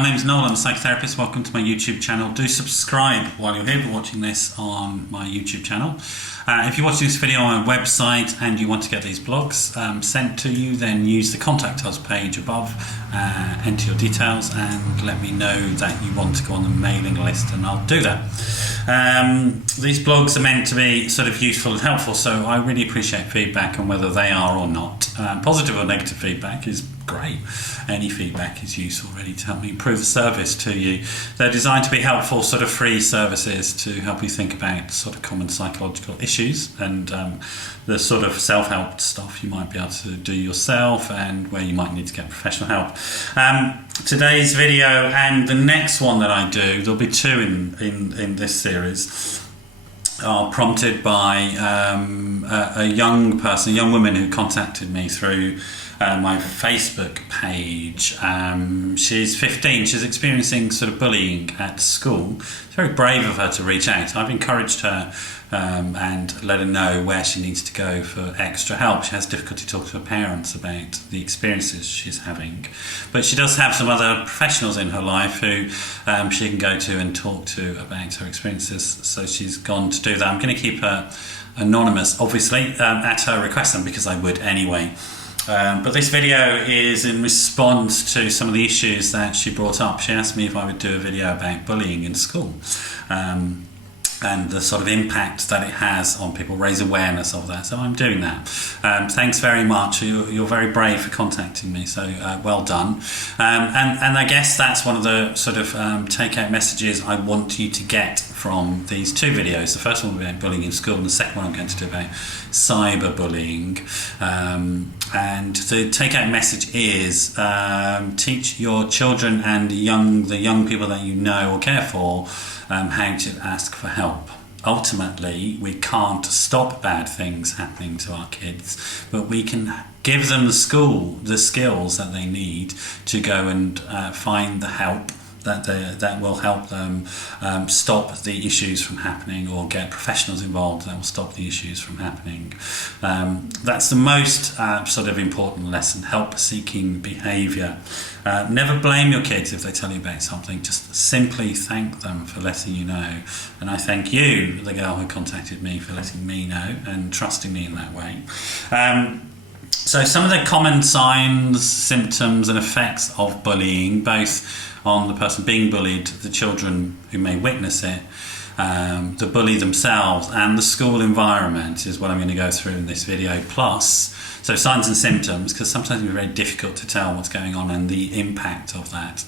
My name is Noel, I'm a psychotherapist. Welcome to my YouTube channel. Do subscribe while you're here for watching this on my YouTube channel. If you're watching this video on my website and you want to get these blogs sent to you, then use the Contact Us page above, enter your details and let me know that you want to go on the mailing list and I'll do that. These blogs are meant to be sort of useful and helpful, so I really appreciate feedback on whether they are or not. Positive or negative feedback is great. Any feedback is useful really to help me improve the service to you. They're designed to be helpful, sort of free services to help you think about sort of common psychological issues and the sort of self-help stuff you might be able to do yourself and where you might need to get professional help. Today's video and the next one that I do, there'll be two in this series, are prompted by a young woman who contacted me through my Facebook page. She's 15, she's experiencing sort of bullying at school. It's very brave of her to reach out. I've encouraged her and let her know where she needs to go for extra help. She has difficulty talking to her parents about the experiences she's having. But she does have some other professionals in her life who she can go to and talk to about her experiences. So she's gone to do that. I'm going to keep her anonymous, obviously, at her request, and because I would anyway. But this video is in response to some of the issues that she brought up. She asked me if I would do a video about bullying in school and the sort of impact that it has on people, raise awareness of that. So I'm doing that. Thanks very much. You're very brave for contacting me, so well done. And I guess that's one of the sort of take-out messages I want you to get from these two videos. The first one will be about bullying in school, and the second one I'm going to do about cyberbullying. And the take-out message is teach your children and the young people that you know or care for how to ask for help. Ultimately, we can't stop bad things happening to our kids, but we can give them the skills that they need to go and find the help that will help them stop the issues from happening, or get professionals involved that will stop the issues from happening. That's the most sort of important lesson, help-seeking behaviour. Never blame your kids if they tell you about something, just simply thank them for letting you know. And I thank you, the girl who contacted me, for letting me know and trusting me in that way. So some of the common signs, symptoms and effects of bullying, both on the person being bullied, the children who may witness it, the bully themselves and the school environment, is what I'm going to go through in this video. Plus, so signs and symptoms, because sometimes it's very difficult to tell what's going on and the impact of that.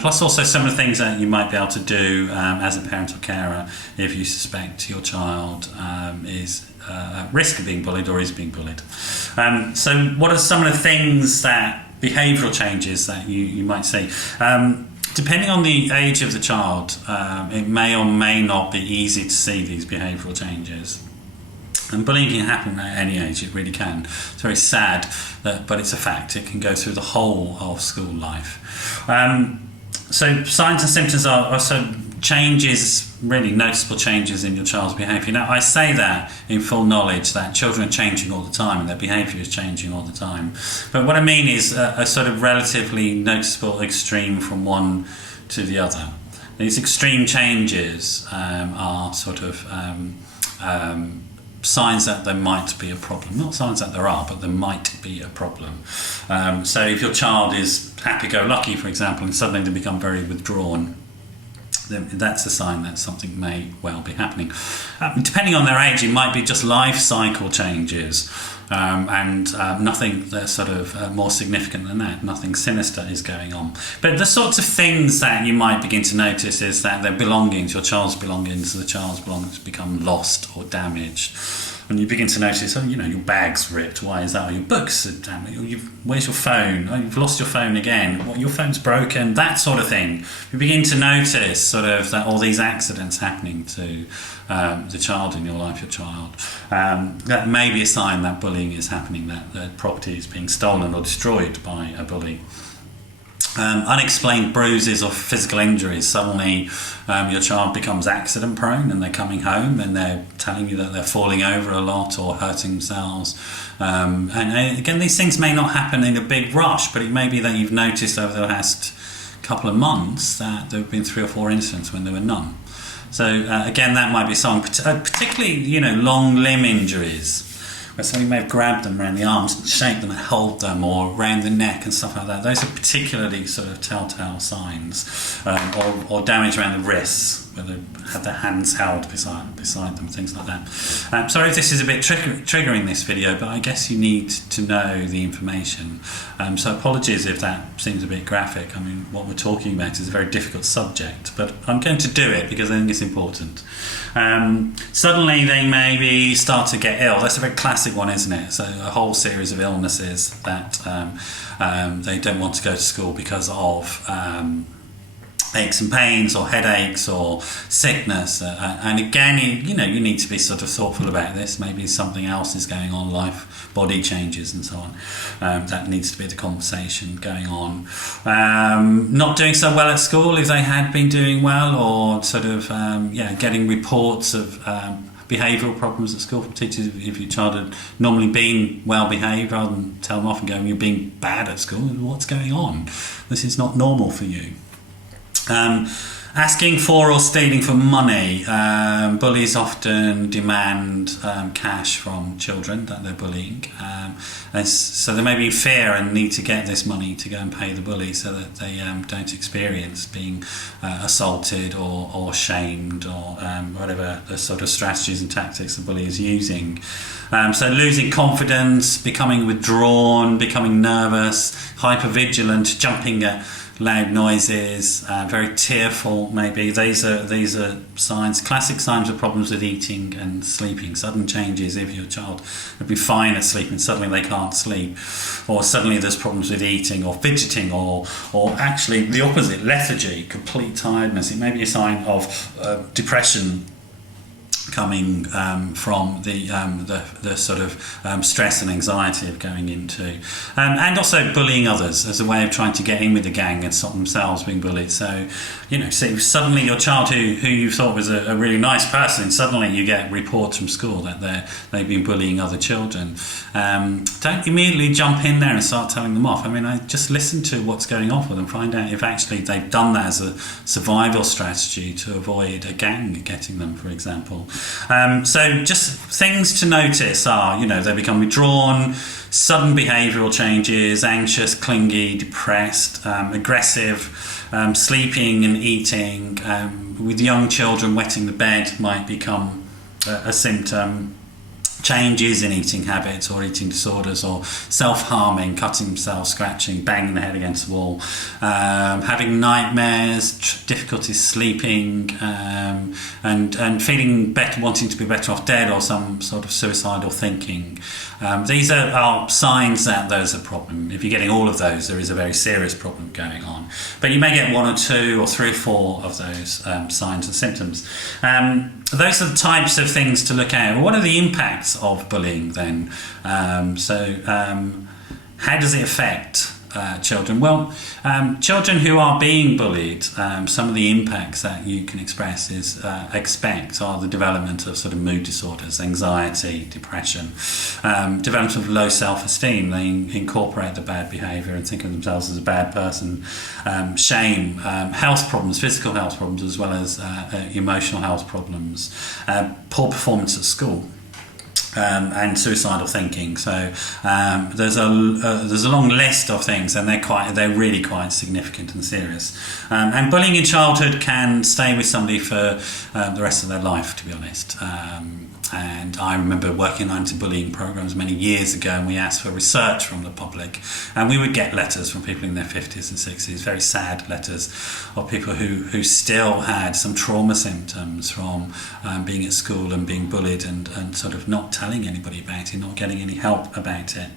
Plus also some of the things that you might be able to do as a parent or carer if you suspect your child is at risk of being bullied or is being bullied. So what are some of the things behavioural changes that you might see? Depending on the age of the child, it may or may not be easy to see these behavioural changes. And bullying can happen at any age, it really can. It's very sad, but it's a fact. It can go through the whole of school life. So signs and symptoms are also changes, really noticeable changes in your child's behaviour. Now, I say that in full knowledge that children are changing all the time and their behaviour is changing all the time. But what I mean is a sort of relatively noticeable extreme from one to the other. These extreme changes are sort of signs that there might be a problem. Not signs that there are, but there might be a problem. So if your child is happy-go-lucky, for example, and suddenly they become very withdrawn, then that's a sign that something may well be happening. Depending on their age, it might be just life cycle changes, and nothing that's sort of more significant than that. Nothing sinister is going on. But the sorts of things that you might begin to notice is that their belongings, your child's belongings, the child's belongings become lost or damaged. And you begin to notice, your bag's ripped, why is that? Or your books are damaged, or where's your phone? Oh, you've lost your phone again, your phone's broken, that sort of thing. You begin to notice sort of that all these accidents happening to the child in your life, your child. That may be a sign that bullying is happening, that property is being stolen or destroyed by a bully. Unexplained bruises or physical injuries. Suddenly your child becomes accident prone and they're coming home and they're telling you that they're falling over a lot or hurting themselves. And again, these things may not happen in a big rush, but it may be that you've noticed over the last couple of months that there have been 3 or 4 incidents when there were none. So again, that might be something, particularly, you know, long limb injuries, where somebody may have grabbed them around the arms and shake them and hold them, or around the neck and stuff like that. Those are particularly sort of telltale signs, or damage around the wrists, where they have their hands held beside them, things like that. Sorry if this is a bit triggering, this video, but I guess you need to know the information. So apologies if that seems a bit graphic. I mean, what we're talking about is a very difficult subject, but I'm going to do it because I think it's important. Suddenly they maybe start to get ill. That's a very classic one, isn't it? So a whole series of illnesses that they don't want to go to school because of aches and pains or headaches or sickness, and again, you know, you need to be sort of thoughtful about this. Maybe something else is going on, life, body changes and so on. That needs to be the conversation going on. Not doing so well at school if they had been doing well, or sort of getting reports of behavioural problems at school from teachers. If your child had normally been well behaved, rather than tell them off and going, you're being bad at school, what's going on? This is not normal for you. Asking for or stealing for money. Bullies often demand cash from children that they're bullying. So they may be in fear and need to get this money to go and pay the bully, so that they don't experience being assaulted or shamed, or whatever the sort of strategies and tactics the bully is using. So losing confidence, becoming withdrawn, becoming nervous, hypervigilant, jumping at loud noises, very tearful maybe. These are signs, classic signs of problems with eating and sleeping. Sudden changes. If your child would be fine at sleeping, suddenly they can't sleep, or suddenly there's problems with eating or fidgeting, or actually the opposite, lethargy, complete tiredness. It may be a sign of depression coming from the sort of stress and anxiety of going into, and also bullying others as a way of trying to get in with the gang and stop themselves being bullied. So, you know, so suddenly your child who you thought was a really nice person, suddenly you get reports from school that they've been bullying other children. Don't immediately jump in there and start telling them off. I mean, I just listen to what's going on with them, find out if actually they've done that as a survival strategy to avoid a gang getting them, for example. So just things to notice are, you know, they become withdrawn, sudden behavioural changes, anxious, clingy, depressed, aggressive, sleeping and eating. With young children, wetting the bed might become a symptom. Changes in eating habits or eating disorders, or self-harming, cutting themselves, scratching, banging their head against the wall, having nightmares, difficulties sleeping, and feeling better, wanting to be better off dead, or some sort of suicidal thinking. These are signs that there's a problem. If you're getting all of those, there is a very serious problem going on. But you may get 1 or 2 or 3 or 4 of those signs and symptoms. Those are the types of things to look at. What are the impacts of bullying then? How does it affect children? Well, children who are being bullied, some of the impacts that you can expect are the development of sort of mood disorders, anxiety, depression, development of low self-esteem. They incorporate the bad behaviour and think of themselves as a bad person. Shame, health problems, physical health problems, as well as emotional health problems, poor performance at school. And suicidal thinking. So there's a long list of things, and they're really quite significant and serious. And bullying in childhood can stay with somebody for the rest of their life, to be honest. And I remember working on anti-bullying programs many years ago, and we asked for research from the public, and we would get letters from people in their 50s and 60s, very sad letters of people who still had some trauma symptoms from being at school and being bullied, and sort of not telling anybody about it, not getting any help about it.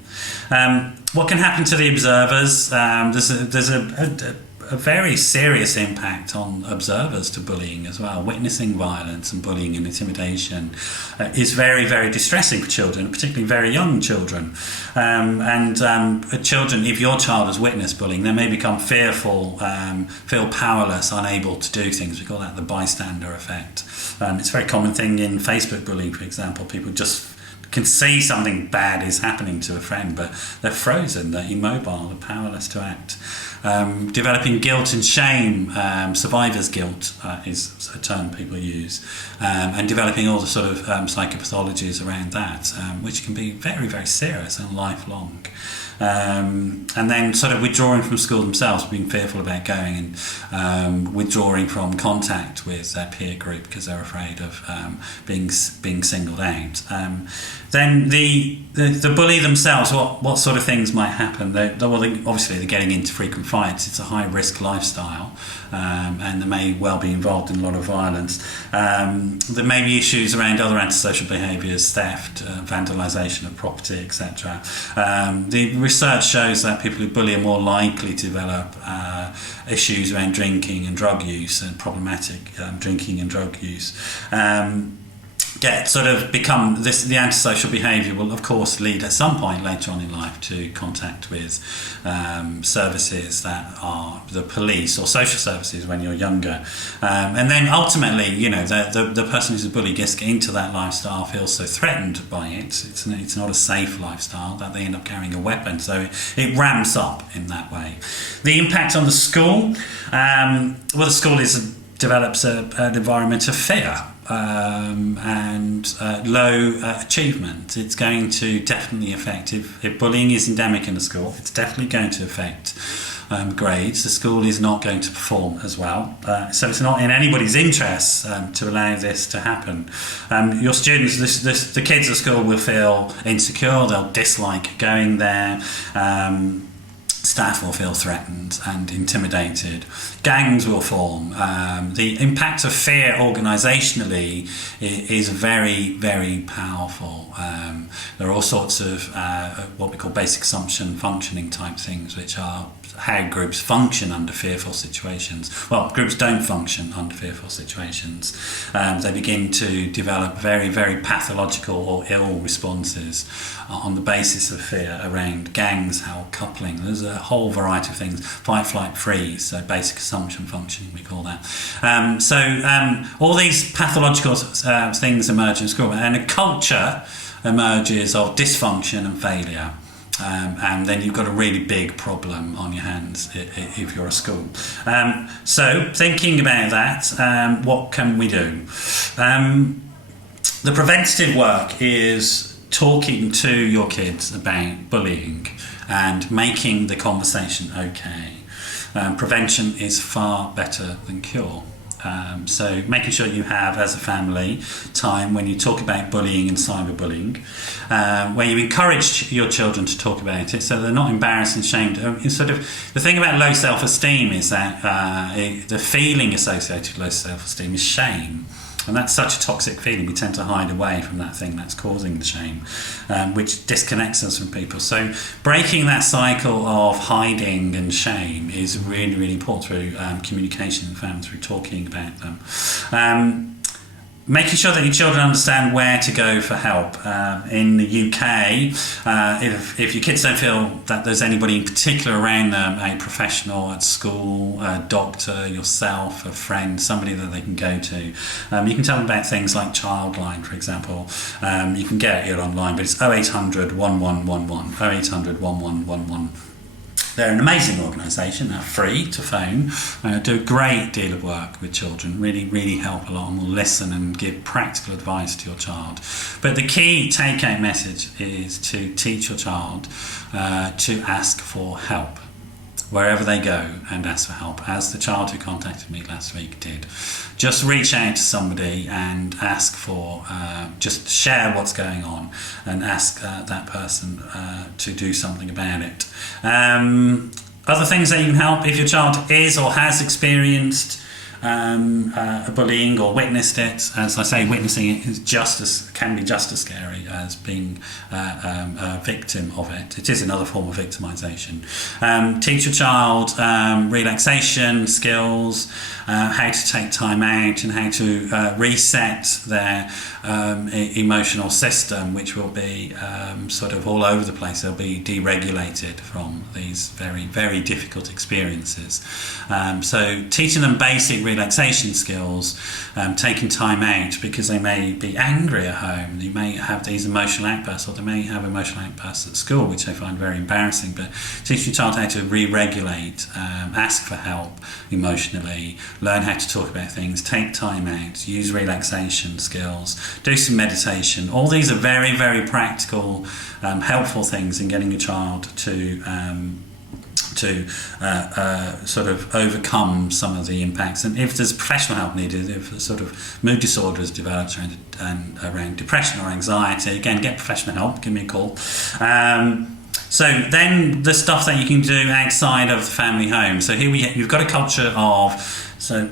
What can happen to the observers? There's a very serious impact on observers to bullying as well. Witnessing violence and bullying and intimidation is very, very distressing for children, particularly very young children. Children, if your child has witnessed bullying, they may become fearful, feel powerless, unable to do things. We call that the bystander effect. It's a very common thing in Facebook bullying, for example. People just can see something bad is happening to a friend, but they're frozen, they're immobile, they're powerless to act. Developing guilt and shame, survivor's guilt is a term people use, and developing all the sort of psychopathologies around that, which can be very, very serious and lifelong. And then sort of withdrawing from school themselves, being fearful about going, and withdrawing from contact with their peer group because they're afraid of being singled out. Then the bully themselves, what sort of things might happen? Obviously they're getting into frequent fights. It's a high risk lifestyle, and they may well be involved in a lot of violence. There may be issues around other antisocial behaviours, theft, vandalisation of property, etc. The research shows that people who bully are more likely to develop issues around drinking and drug use, and problematic drinking and drug use. The antisocial behaviour will of course lead at some point later on in life to contact with services that are the police or social services when you're younger, and then ultimately the person who's a bully gets into that lifestyle, feels so threatened by it, it's not a safe lifestyle, that they end up carrying a weapon, so it ramps up in that way. The impact on the school, the school develops an environment of fear and low achievement. It's going to definitely affect, if bullying is endemic in the school, it's definitely going to affect grades. The school is not going to perform as well, so it's not in anybody's interest to allow this to happen. Your students, the kids at school will feel insecure, they'll dislike going there. Staff will feel threatened and intimidated. Gangs will form. The impact of fear organisationally is very, very powerful. There are all sorts of what we call basic functioning type things, which are how groups function under fearful situations. Well, groups don't function under fearful situations. They begin to develop very, very pathological or ill responses on the basis of fear around gangs, coupling. There's a whole variety of things. Fight, flight, freeze, so basic assumption functioning, we call that. All these pathological things emerge in school, and a culture emerges of dysfunction and failure. And then you've got a really big problem on your hands if you're a school. So thinking about that, what can we do? The preventative work is talking to your kids about bullying and making the conversation okay. Prevention is far better than cure. So making sure you have, as a family, time when you talk about bullying and cyberbullying, where you encourage your children to talk about it so they're not embarrassed and shamed. The thing about low self-esteem is that the feeling associated with low self-esteem is shame. And that's such a toxic feeling. We tend to hide away from that thing that's causing the shame, which disconnects us from people. So breaking that cycle of hiding and shame is really, really important through communication and family, through talking about them. Making sure that your children understand where to go for help. In the UK, if your kids don't feel that there's anybody in particular around them, a professional at school, a doctor, yourself, a friend, somebody that they can go to, you can tell them about things like Childline, for example. You can get it online, but it's 0800 1111, 0800 1111. They're an amazing organisation. They're free to phone. Do a great deal of work with children. Really, really help a lot, and will listen and give practical advice to your child. But the key take-home message is to teach your child to ask for help wherever they go, and ask for help, as the child who contacted me last week did. Just reach out to somebody and ask for, just share what's going on and ask that person to do something about it. Other things that you can help: if your child is or has experienced bullying or witnessed it, as I say, witnessing it can be just as scary as being a victim of it. It is another form of victimisation. Teach your child relaxation skills, how to take time out, and how to reset their emotional system, which will be sort of all over the place. They'll be deregulated from these very, very difficult experiences. So teaching them basic relaxation skills, taking time out because they may be angry at home, they may have these emotional outbursts, or they may have emotional outbursts at school, which they find very embarrassing. But teach your child how to re-regulate, ask for help emotionally, learn how to talk about things, take time out, use relaxation skills, do some meditation. All these are very, very practical, helpful things in getting a child to sort of overcome some of the impacts. And if there's professional help needed, if a sort of mood disorder has developed around depression or anxiety, again, get professional help, give me a call. So then the stuff that you can do outside of the family home. So here you've got a culture of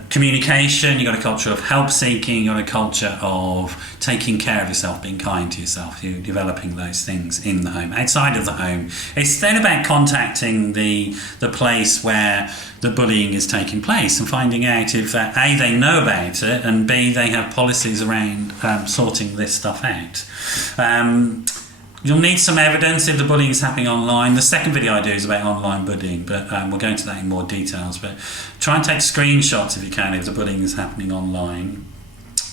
communication, you've got a culture of help seeking, you've got a culture of taking care of yourself, being kind to yourself. You're developing those things in the home. Outside of the home, it's then about contacting the place where the bullying is taking place and finding out if A, they know about it, and B, they have policies around sorting this stuff out. You'll need some evidence if the bullying is happening online. The second video I do is about online bullying, but we'll go into that in more details. But try and take screenshots if you can if the bullying is happening online.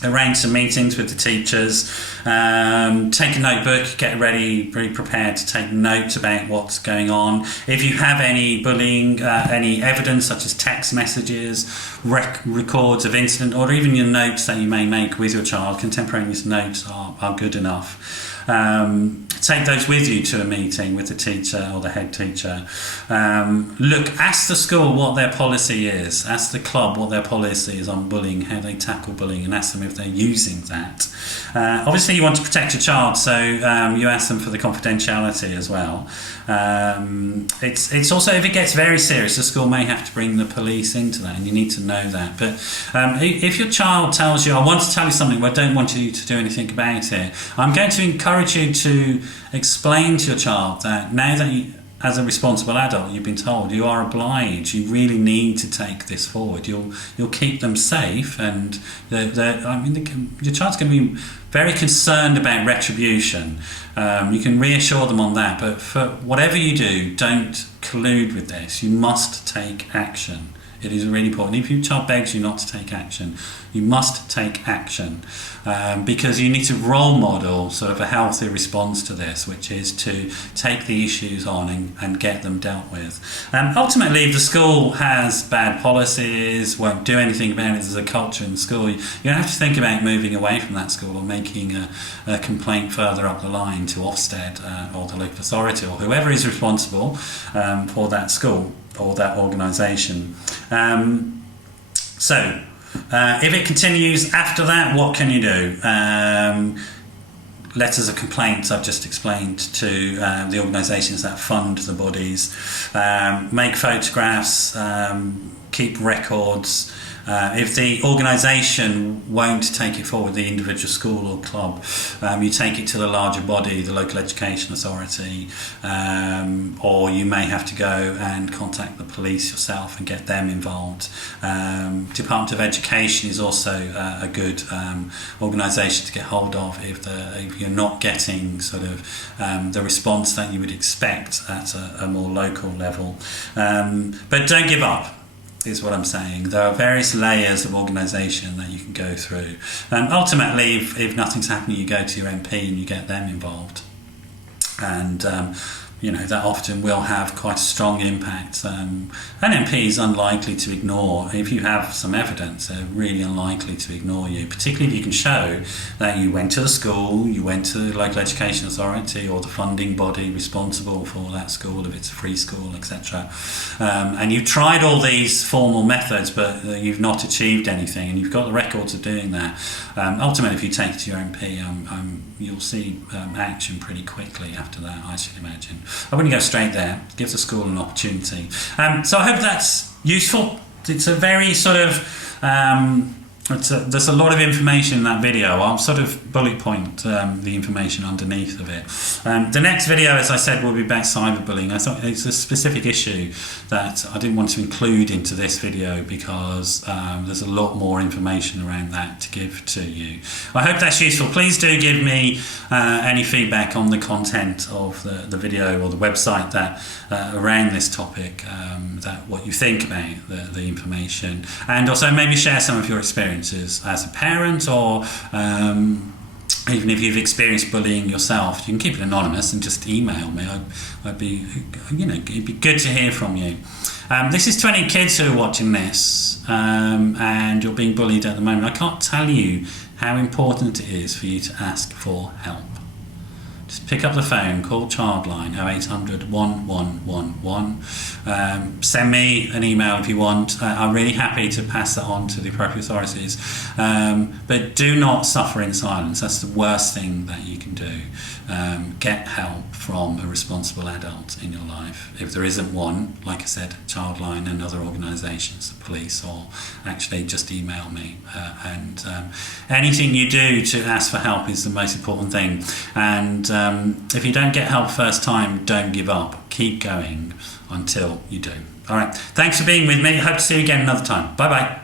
Arrange some meetings with the teachers. Take a notebook, get ready, be prepared to take notes about what's going on. If you have any bullying, any evidence such as text messages, records of incident, or even your notes that you may make with your child, contemporaneous notes are good enough. Take those with you to a meeting with the teacher or the head teacher. Ask the school what their policy is. Ask the club what their policy is on bullying, how they tackle bullying, and ask them if they're using that. Obviously, you want to protect your child, so you ask them for the confidentiality as well. It's also, if it gets very serious, the school may have to bring the police into that, and you need to know that. But if your child tells you, I want to tell you something, but I don't want you to do anything about it, I'm going to encourage you to explain to your child that now that you, as a responsible adult, you've been told you are obliged, you really need to take this forward. You'll keep them safe, and your child's going to be very concerned about retribution. You can reassure them on that, but for whatever you do, don't collude with this. You must take action. It is really important. If your child begs you not to take action, you must take action, because you need to role model sort of a healthy response to this, which is to take the issues on and get them dealt with. Ultimately, if the school has bad policies, won't do anything about it, there's a culture in the school, you have to think about moving away from that school or making a complaint further up the line to Ofsted or the local authority or whoever is responsible for that school or that organisation. If it continues after that, what can you do? Letters of complaints I've just explained to the organisations that fund the bodies. Make photographs, keep records. If the organisation won't take it forward, the individual school or club, you take it to the larger body, the local education authority, or you may have to go and contact the police yourself and get them involved. Department of Education is also a good organisation to get hold of if you're not getting sort of the response that you would expect at a more local level. But don't give up, is what I'm saying. There are various layers of organisation that you can go through. Ultimately, if nothing's happening, you go to your MP and you get them involved. And that often will have quite a strong impact. An MP is unlikely to ignore, if you have some evidence, they're really unlikely to ignore you, particularly if you can show that you went to the school, you went to the local education authority or the funding body responsible for that school, if it's a free school, etc. And you've tried all these formal methods, but you've not achieved anything, and you've got the records of doing that. Ultimately, if you take it to your MP, you'll see action pretty quickly after that, I should imagine. I wouldn't go straight there. Give the school an opportunity. So I hope that's useful. It's a very sort of There's a lot of information in that video. I'll sort of bullet point the information underneath of it. The next video, as I said, will be about cyberbullying. I thought it's a specific issue that I didn't want to include into this video because there's a lot more information around that to give to you. I hope that's useful. Please do give me any feedback on the content of the video or the website that around this topic, that what you think about the information, and also maybe share some of your experiences as a parent, or even if you've experienced bullying yourself. You can keep it anonymous and just email me. I'd be, it'd be good to hear from you. This is 20 kids who are watching this, and you're being bullied at the moment. I can't tell you how important it is for you to ask for help. Just pick up the phone, call Childline 0800 1111. Send me an email if you want. I'm really happy to pass that on to the appropriate authorities. But do not suffer in silence. That's the worst thing that you can do. Get help from a responsible adult in your life. If there isn't one, like I said, Childline and other organisations, the police, or actually just email me. And anything you do to ask for help is the most important thing. And if you don't get help first time, don't give up. Keep going until you do. All right. Thanks for being with me. Hope to see you again another time. Bye bye.